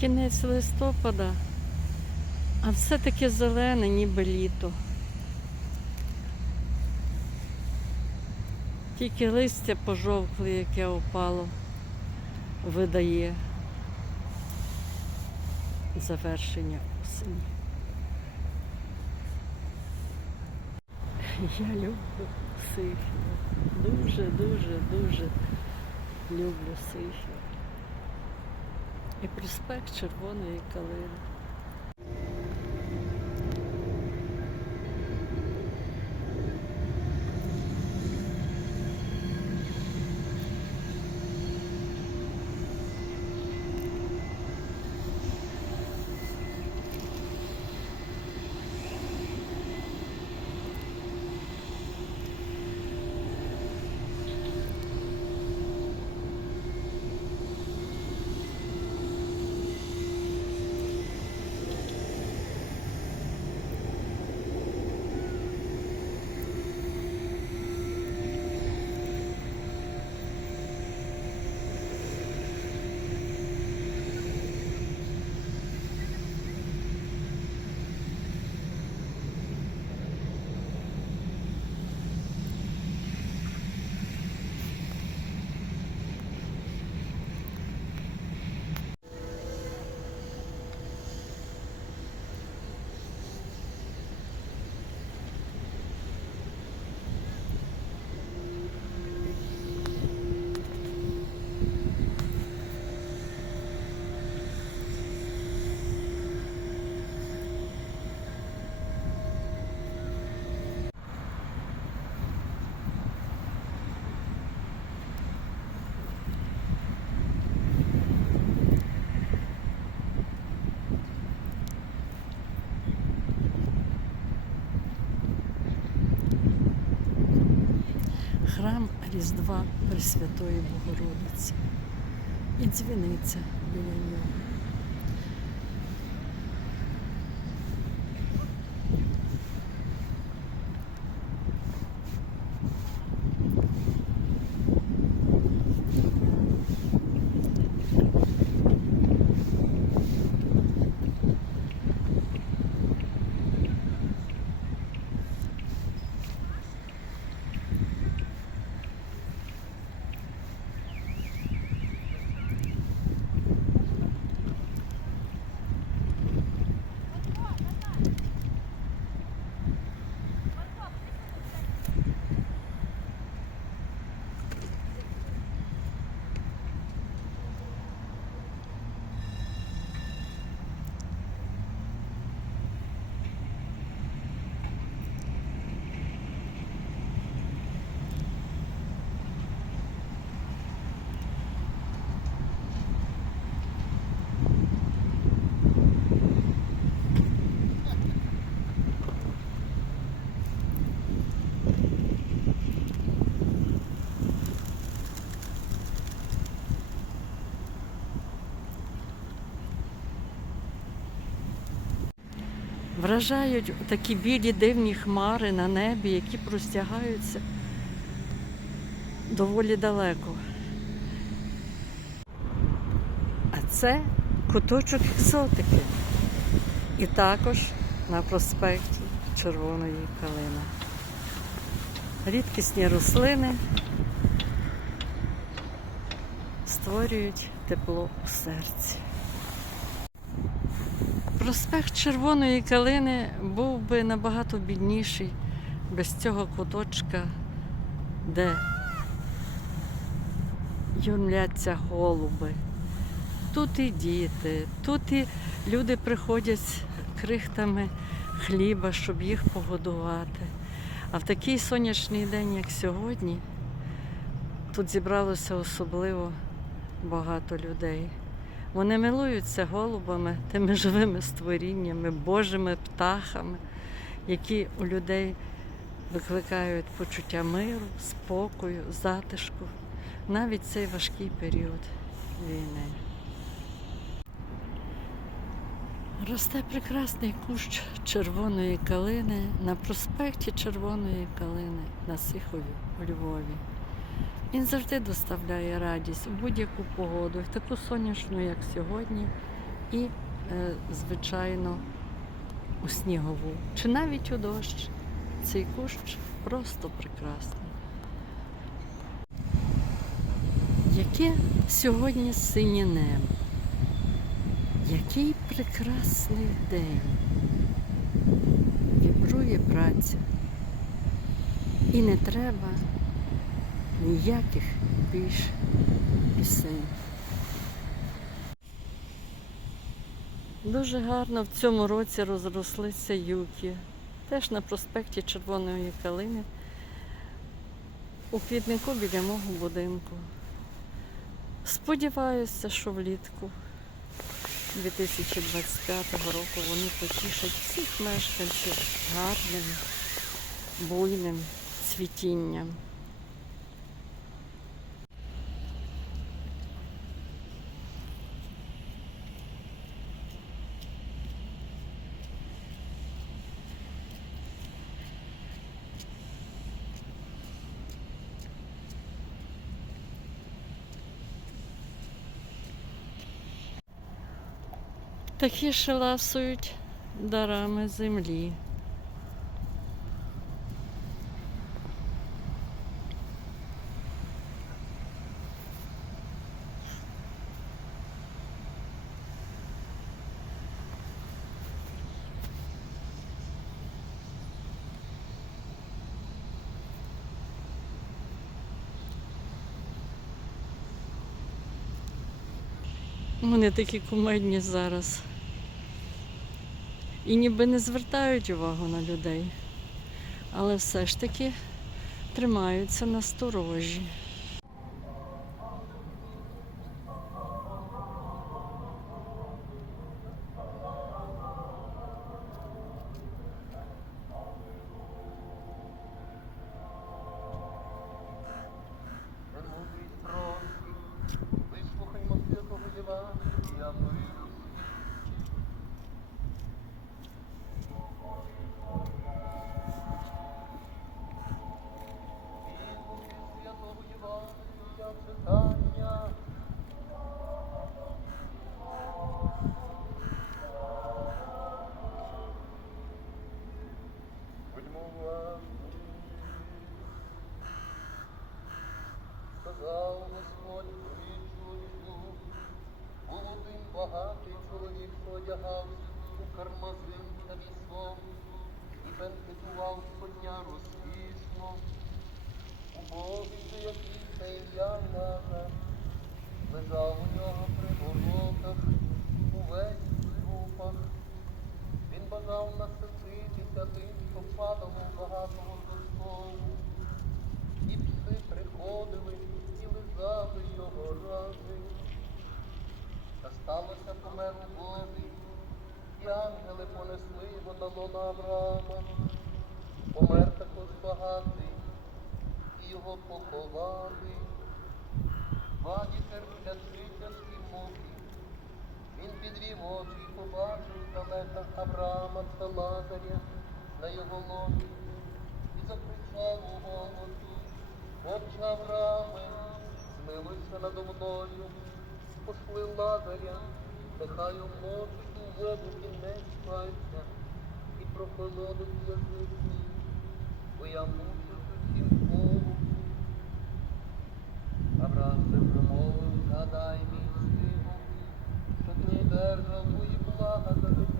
Кінець листопада, а все таки зелене, ніби літо. Тільки листя пожовкле, яке опало, видає завершення осені. Я люблю Сихів. Дуже, дуже, люблю Сихів. І проспект Червоної калини. Храм Різдва Пресвятої Богородиці і дзвіниця біля нього. Вражають такі білі дивні хмари на небі, які простягаються доволі далеко. А це куточок екзотики. І також на проспекті Червоної калини. Рідкісні рослини створюють тепло у серці. Проспект Червоної калини був би набагато бідніший без цього куточка, де юрмляться голуби. Тут і діти, тут і люди приходять крихтами хліба, щоб їх погодувати. А в такий сонячний день, як сьогодні, тут зібралося особливо багато людей. Вони милуються голубами, тими живими створіннями, божими птахами, які у людей викликають почуття миру, спокою, затишку, навіть цей важкий період війни. Росте прекрасний кущ червоної калини на проспекті Червоної калини на Сихові у Львові. Він завжди доставляє радість у будь-яку погоду, в таку сонячну, як сьогодні, і, е, звичайно, у снігову чи навіть у дощ. Цей кущ просто прекрасний. Яке сьогодні синє небо? Який прекрасний день. Вібрує праця. І не треба ніяких більш пісень. Дуже гарно в цьому році розрослися юки. Теж на проспекті Червоної калини у квітнику біля мого будинку. Сподіваюся, що влітку 2025 року вони потішать всіх мешканців гарним, буйним цвітінням. Такі шеласують дарами землі. Вони такі кумедні зараз. І ніби не звертають увагу на людей, але все ж таки тримаються на сторожі. Бенкетував коня розкішно. Убогий же який ім'я Лазар, лежав у нього при воротах, увесь у трупах. Він бажав насититися тим, що падало у багатого застолу. І пси приходили і лизали його рази. Та сталося помер Божий, і ангели понесли його на лона Авраама. Помер також багатий, і його поховали. Ваді терплячи тяжкі муки. Він підвів очі і побачив далека Авраама та Лазаря на його лоні і закричав у голосі. Отче Аврааме, змилуйся надо мною, пошли Лазаря, нехай умочить у воду кінець пальця і прохолодить язик бо я мучусь усім Богу. Авраам же промовив, згадай мій сину, що ти не держав твої блага за життя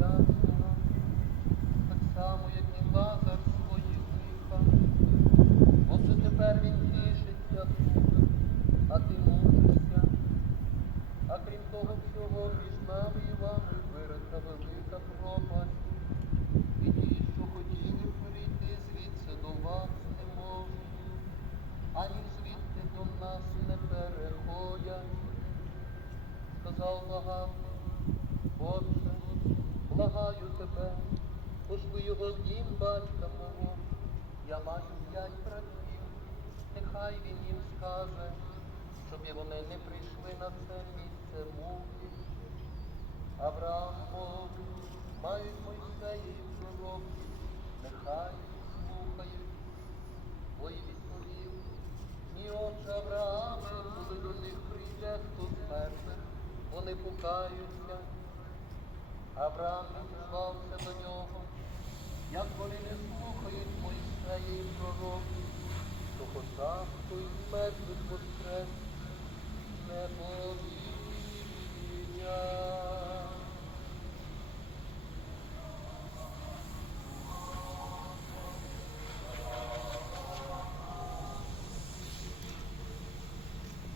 Сказав багатий, Отче, благаю тебе, пошли його дім батька мого. Я маю п'ять братів, нехай він їм скаже, щоб і вони не прийшли на це місце муки. Авраам мовив, мають Мойсеї пророки, нехай слухають. Й відповів, ні отче Аврааме, коли до них прийде хто з мертвих, вони покаються. Авраам відізвався до нього, як вони не слухають Мойсея і пророки, то косахту і мертвих воскрес не повірять.